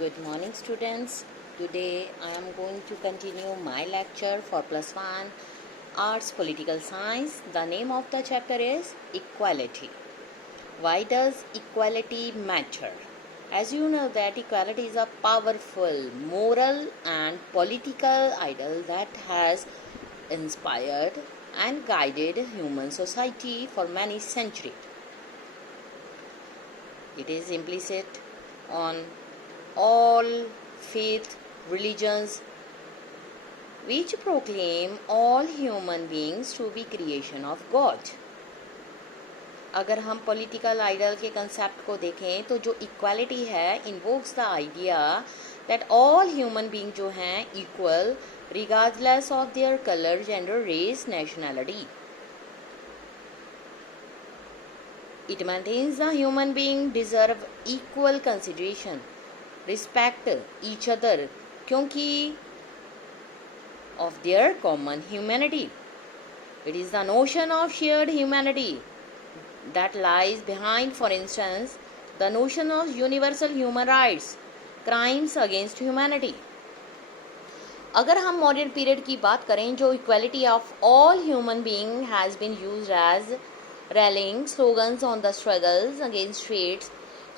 Good morning, students. Today I am going to continue my lecture for plus 1 Arts Political Science. The name of the chapter is Equality. Why does equality matter? As you know that equality is a powerful moral and political ideal that has inspired and guided human society for many centuries. It is implicit on all faith religions which proclaim all human beings to be creation of God. अगर हम political idol के concept को देखें तो जो equality है invokes the idea that all human being जो हैं equal regardless of their colour gender race nationality. It maintains the human being deserve equal consideration, respect each other क्योंकि of their common humanity. It is the notion of shared humanity that lies behind, for instance, the notion of universal human rights, crimes against humanity. अगर हम modern period की बात करें जो equality of all human being has been used as rallying slogans on the struggles against traits,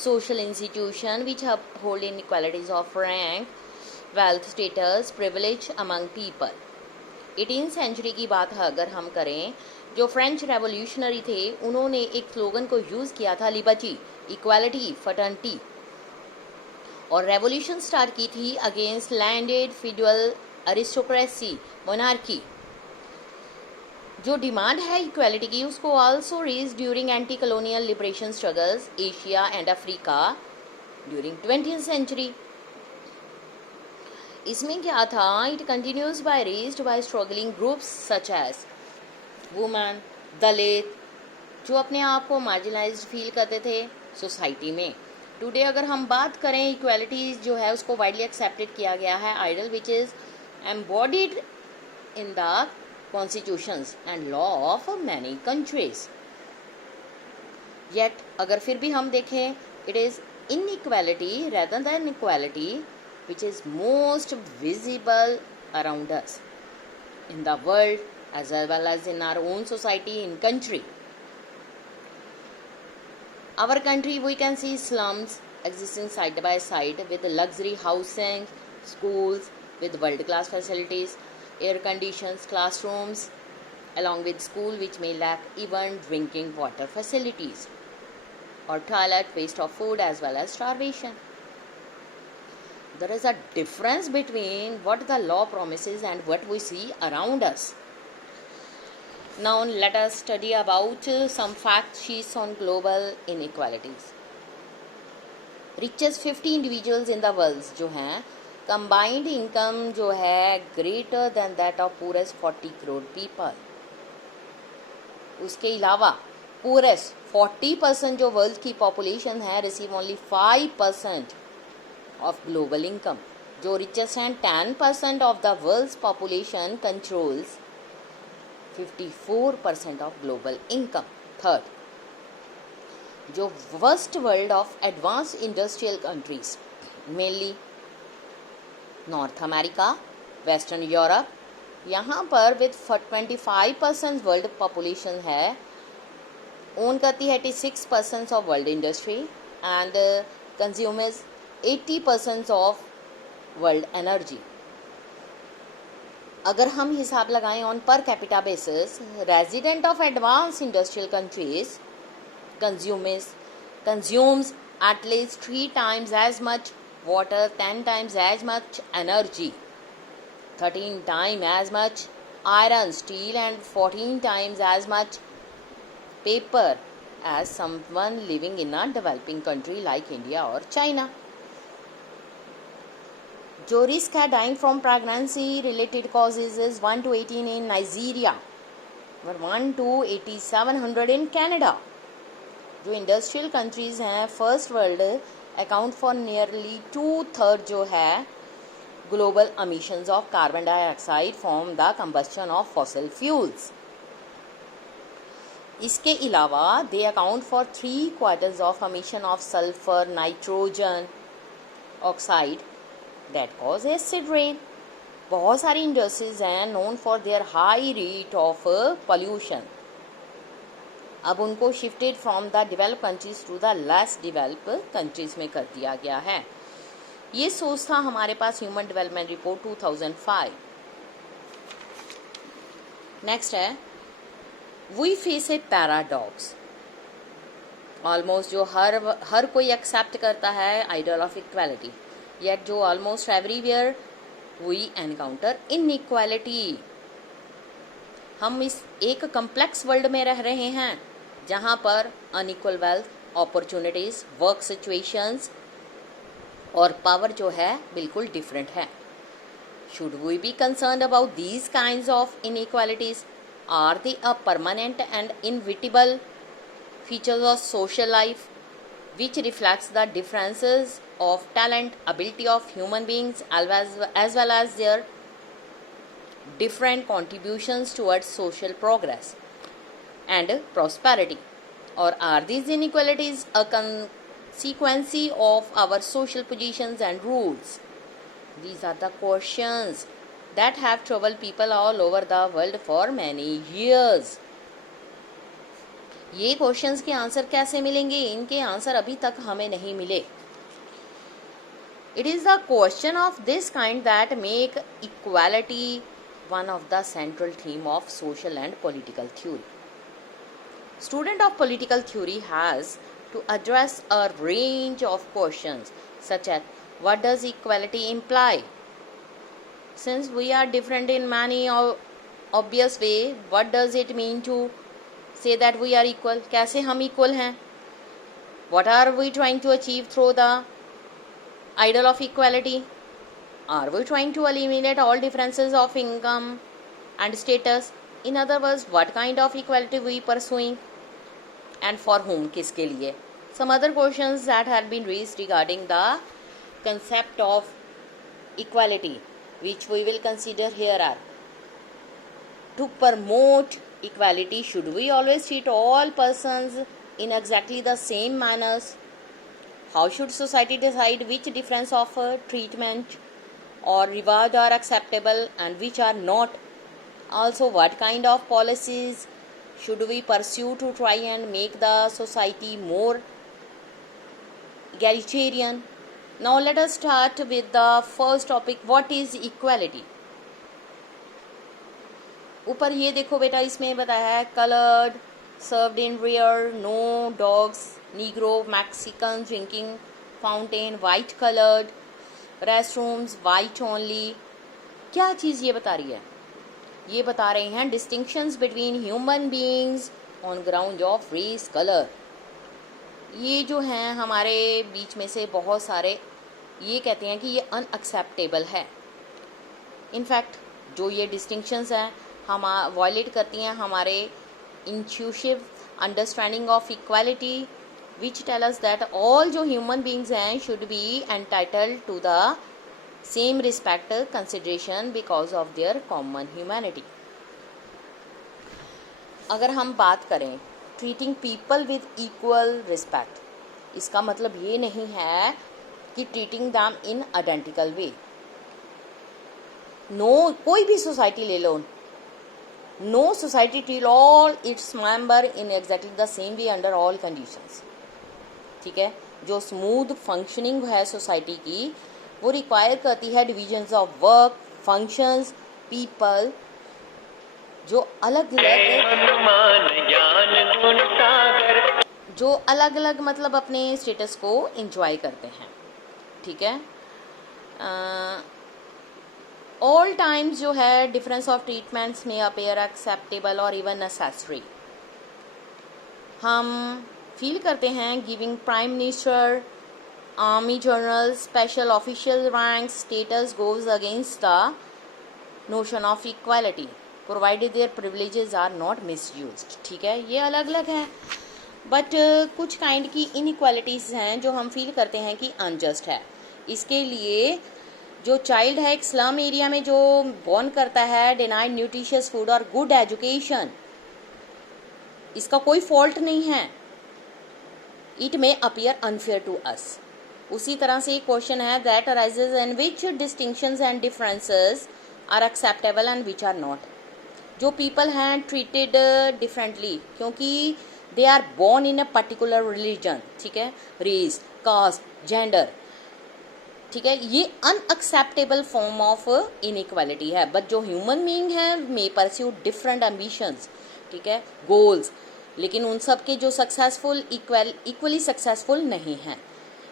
social institutions which uphold inequalities of rank, wealth, status, privilege among people. 18th century की बात अगर हम करें जो फ्रेंच रेवोल्यूशनरी थे उन्होंने एक slogan को यूज़ किया था लिबर्टी, इक्वालिटी, फर्टर्निटी, और रेवोल्यूशन स्टार्ट की थी against landed feudal aristocracy monarchy. जो डिमांड है इक्वालिटी की उसको also raise during anti colonial liberation struggles Asia and Africa during 20th century. इसमें क्या था? It continues by raised by struggling groups such as women, Dalit, जो अपने आप को मार्जिनलाइज्ड फील करते थे सोसाइटी में. टुडे अगर हम बात करें इक्वालिटी जो है उसको वाइडली एक्सेप्टेड किया गया है ideal which is embodied in the constitutions and law of many countries. Yet अगर फिर भी हम देखें it is inequality rather than equality which is most visible around us in the world as well as in our own society in country. Our country we can see slums existing side by side with luxury housing, schools with world class facilities, air conditions classrooms along with school which may lack even drinking water facilities or toilet waste of food as well as starvation. There is a difference between what the law promises and what we see around us. Now let us study about some fact sheets on global inequalities. Richest 50 individuals in the world जो हैं combined income जो है greater than that of poorest 40 crore people. उसके अलावा poorest 40% जो world की population है receive only 5% of global income. जो रिचेस्ट हैं 10% of the world's population controls 54% of global income. Third, जो worst world of advanced industrial countries mainly North America, western Europe, यहाँ पर विद 25% वर्ल्ड पॉपुलेशन है, own करती है 86% of world industry and consumers 80% of world energy. अगर हम हिसाब लगाएं on per capita basis, resident of advance industrial countries consumes at least 3 times as much water, 10 times as much energy, 13 times as much iron, steel and 14 times as much paper as someone living in a developing country like India or China. जो risk है dying from pregnancy related causes is 1 to 18 in Nigeria, but 1 to 8700 in Canada. जो industrial countries हैं first world account for nearly 2/3 जो है global emissions of carbon dioxide from the combustion of fossil fuels. इसके अलावा they account for 3/4 of emission of sulphur, nitrogen, oxide that cause acid rain. बहुत सारी industries हैं known for their high rate of pollution. अब उनको shifted from the develop countries to the less develop countries में कर दिया गया है। ये सोच था हमारे पास ह्यूमन डेवलपमेंट रिपोर्ट 2005। नेक्स्ट है we face a paradox. Almost जो हर कोई एक्सेप्ट करता है आइडियल ऑफ इक्वालिटी, येट जो almost everywhere we encounter inequality. हम इस एक कम्प्लेक्स वर्ल्ड में रह रहे हैं जहाँ पर unequal wealth, opportunities, work situations और पावर जो है बिल्कुल डिफरेंट है। Should we be concerned about these kinds of inequalities? Are they a permanent and inevitable features of social life which reflects the differences of talent, ability of human beings as well as their different contributions towards social progress and prosperity? Or are these inequalities a consequence of our social positions and rules? These are the questions that have troubled people all over the world for many years. ये questions के answer कैसे मिलेंगे? इनके answer अभी तक हमें नहीं मिले। It is the question of this kind that make equality one of the central theme of social and political theory. Student of political theory has to address a range of questions such as what does equality imply? Since we are different in many obvious way, what does it mean to say that we are equal? कैसे हम equal हैं? What are we trying to achieve through the ideal of equality? Are we trying to eliminate all differences of income and status? In other words, what kind of equality we pursuing and for whom? किसके लिए? Some other questions that have been raised regarding the concept of equality which we will consider here are: to promote equality, should we always treat all persons in exactly the same manners? How should society decide which difference of treatment or reward are acceptable and which are not? Also, what kind of policies should we pursue to try and make the society more egalitarian? Now let us start with the first topic. What is equality? ऊपर ये देखो बेटा, इसमें बताया है coloured, served in rear, no dogs, negro, Mexican, drinking fountain, white coloured, restrooms, white only. क्या चीज़ ये बता रही है? ये बता रहे हैं distinctions between human beings on ground of race, colour. ये जो हैं हमारे बीच में से बहुत सारे ये कहते हैं कि ये अनएक्सेप्टेबल है. इनफैक्ट जो ये डिस्टिंक्शंस हैं हम वायलेट करती हैं हमारे intuitive understanding of equality which tell us that all जो ह्यूमन बीइंग्स हैं should be entitled to the same respect, consideration because of their common humanity. अगर हम बात करें treating people with equal respect, इसका मतलब ये नहीं है कि treating them in identical way. No, कोई भी सोसाइटी ले लो, no society treat all its member in exactly the same way under all conditions. ठीक है, जो स्मूथ फंक्शनिंग है सोसाइटी की वो रिक्वायर करती है divisions of work, functions, people जो अलग अलग मतलब अपने स्टेटस को एंजॉय करते हैं. ठीक है, ऑल टाइम्स जो है डिफरेंस ऑफ ट्रीटमेंट्स में अपेयर एक्सेप्टेबल और इवन नेसेसरी. हम फील करते हैं giving prime minister, army general, special official rank, status goes against the notion of equality provided their privileges are not misused. ठीक है, ये अलग अलग हैं बट कुछ काइंड की इनइक्वालिटीज़ हैं जो हम फील करते हैं कि अनजस्ट है. इसके लिए जो चाइल्ड है एक स्लम एरिया में जो बॉर्न करता है डिनाइड न्यूट्रिशियस फूड और गुड एजुकेशन, इसका कोई फॉल्ट नहीं है. It may appear unfair to us. उसी तरह से एक क्वेश्चन है that arises in which distinctions and differences are acceptable and which are not. जो पीपल हैं ट्रीटेड डिफरेंटली क्योंकि they are born in a particular religion, ठीक है, रेस, कास्ट, जेंडर, ठीक है, ये अनएक्सेप्टेबल फॉर्म ऑफ इनइक्वालिटी है। बट जो ह्यूमन बीइंग है मे परस्यू डिफरेंट एम्बिशंस, ठीक है, गोल्स, लेकिन उन सब के जो सक्सेसफुल इक्वली सक्सेसफुल नहीं हैं।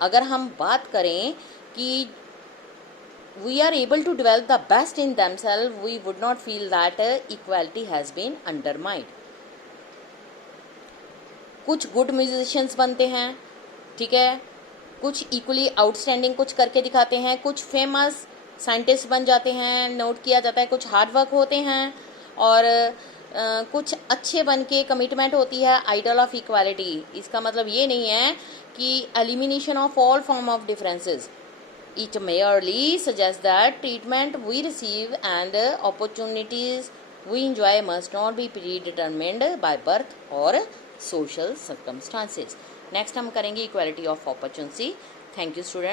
अगर हम बात करें कि we are able to develop the best in themselves, we would not feel that equality has been undermined. कुछ गुड म्यूजिशियंस बनते हैं, ठीक है, कुछ इक्वली आउटस्टैंडिंग कुछ करके दिखाते हैं, कुछ फेमस साइंटिस्ट बन जाते हैं, नोट किया जाता है, कुछ हार्ड वर्क होते हैं, और कुछ अच्छे बन के कमिटमेंट होती है आइडल ऑफ इक्वालिटी। इसका मतलब ये नहीं है कि elimination of all form of differences. It merely suggests that treatment we receive and opportunities we enjoy must not be predetermined by birth or social circumstances. Next हम करेंगे equality of opportunity. Thank you students.